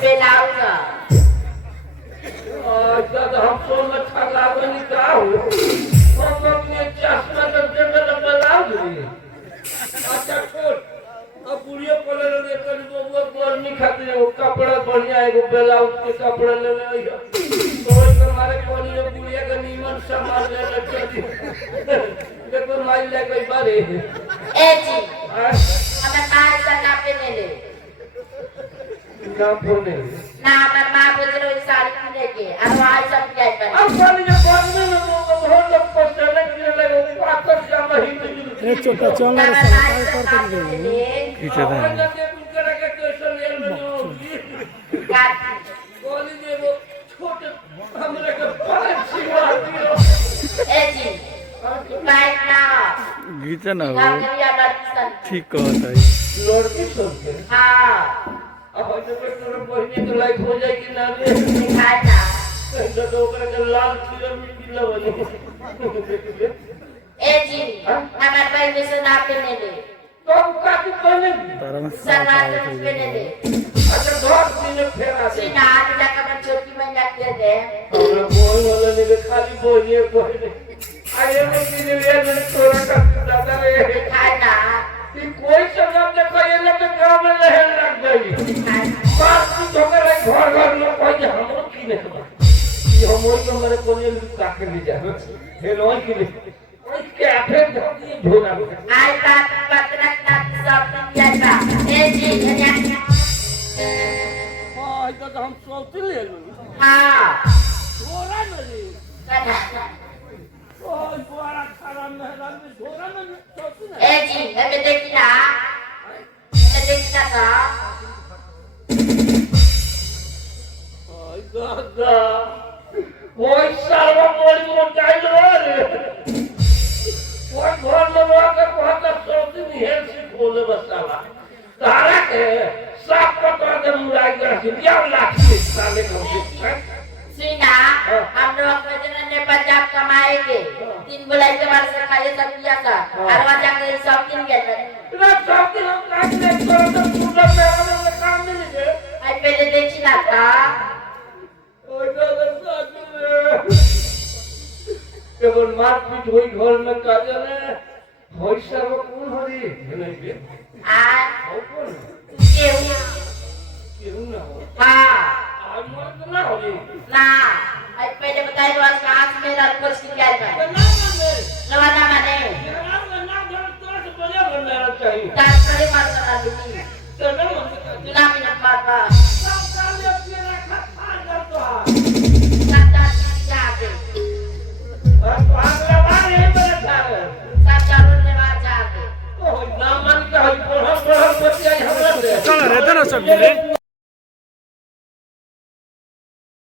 blouse अच्छा तो हम सो में ठगावे नहीं का हो हम अपने चश्मा तो जंगल में लाओ दी अच्छा छोड़ अब बुढ़िया कलर ले कर वो गर्मी खातिर वो कपड़ा बढ़िया है वो ब्लाउज के कपड़ा ले ले तो तुम्हारे कोनी में बुढ़िया का नीमन सामान ले ले चली देखो माइल ले कोई बारे ए जी हमें मार से ना पहने ले ना फोने ना हमें माँ बोल साड़ी पहने के और आज सब क्या है अब साली जो बांधने में वो बहुत लोग पसंद करने लगे वो पाकर जामा ही नहीं ए छोटा चल रे सब कर दे पीछे था करे के कैसे ले लो बोली जे वो छोटे हमरे के बड़े सिवा दियो ए जी बाइक ना गीता ना ना हो करिया बर्तन ठीक कहता है लड़की सोचते हाँ अब जो कोई तोरे बहिनी के लाइफ हो जाए कि ना रे दिखाए ना तो तो के लाल खीरा में गिला बने ए जी हमारे भाई में से ना पहने ले तो का तू कहने तारा में सलवार कमीज पहने ले अच्छा घर दिन फेरा दे सीना आगे जाकर मैं छोटी में जाके दे हमरा बोल वाला ने खाली बोलिए बोले आये में दिन ले दिन तोरा का दादा रे दिखाए ना कि कोई समय देखो ये लोग गांव में लहर लग गई दिखाए ना बात की धोखे रही घर में कोई हमरो की नहीं खबर ये हम वही तो मेरे कोने लुका के ले जा हे लोई के लिए ओए कैफे ढोना आई बात पत्र का सब दिन जाता ए जी धन्यवाद हां इधर तो हम सोच ले लो हाँ थोड़ा नहीं कथा ओए बड़ा खराब मेहरान में थोड़ा में सोच नहीं ए जी हमें देखना हमें देखना था ओए दादा ओए सारा मोड़ी मोटाई रे ओए घर में वाके बहुत सोच नहीं है से खोले बसाला तारा के साफ पकड़ के मुराई कर दिया लाठी साले को सीना हम लोग ने पंजाब कमाएंगे 3 बुलाई के बाद से खाली सब किया था और वहां जाकर सब दिन गए इतना सब दिन हम काट ले तो पूरा मेरा काम नहीं है आई पहले देखी ना था ओए दादा साथ केवल मारपीट हुई घर में काजल है होई सब कौन हो रही नहीं के आ हो कौन केहू ना हो हाँ आज मर्द ना हो रही ना आई पहले बताई तो आज कांच में रख कुछ किया है नवाना माने चाहिए ताकरे मार करा दी ना मिनट बाद बा चल रे तेरा सब रे